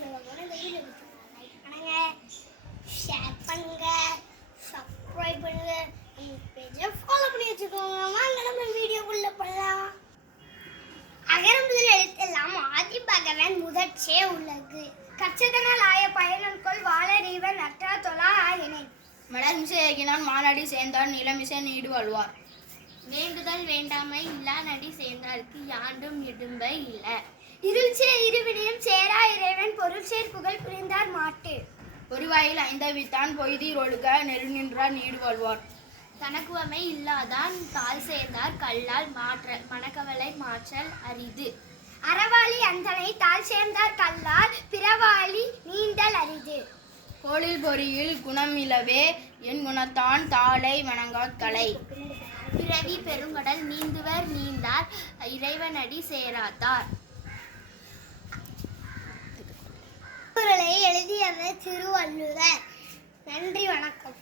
சொல்ல போனால் இந்த வீடியோ லைக் பண்ணுங்க, ஷேர் பண்ணுங்க, சப்ஸ்கிரைப் பண்ணுங்க, நம்ம பேஜை ஃபாலோ பண்ணி வச்சுக்கோங்க. வாங்க நம்ம வீடியோக்குள்ள போகலாம். அகரம் முதல் எழுத்தெல்லாம் ஆதி பகவன் முதற்றே உள்ளது. கற்றதனால் ஆய பயனுக்குள் வாழறிவன் அற்றா தொழா ஆயினை. மலர்மிசை ஏகினான் மானடி சேர்ந்தார் நிலமிசை நீடு வாழ்வார். வேண்டுதல் வேண்டாமை இல்லா நடி சேர்ந்தார்க்கு யாண்டும் இடும்பை இல்ல. இருள் சேர் இருவினையும் சேரா இறைவன் பொருள் சேர் புகழ் புரிந்தார் மாட்டு. ஒருவாயில் ஐந்தவித்தான் பொய்தீர் ஒழுக நெருநின்றார் நீடு வாழ்வார். தனக்குவமை இல்லாதான் தாழ் சேர்ந்தார் கல்லால் மனக்கவலை மாற்றல் அரிது. அறவாளி அந்தனை தாழ் சேர்ந்தார் கல்லால் பிறவாளி நீண்டல் அரிது. கோளில் பொறியில் குணமிலவே என் குணத்தான் தாளை வணங்காக் கலை. பிறவி பெருங்கடல் நீந்துவர் நீந்தார் இறைவனடி சேராதார். குறளை எழுதியவர் திருவள்ளுவர். நன்றி, வணக்கம்.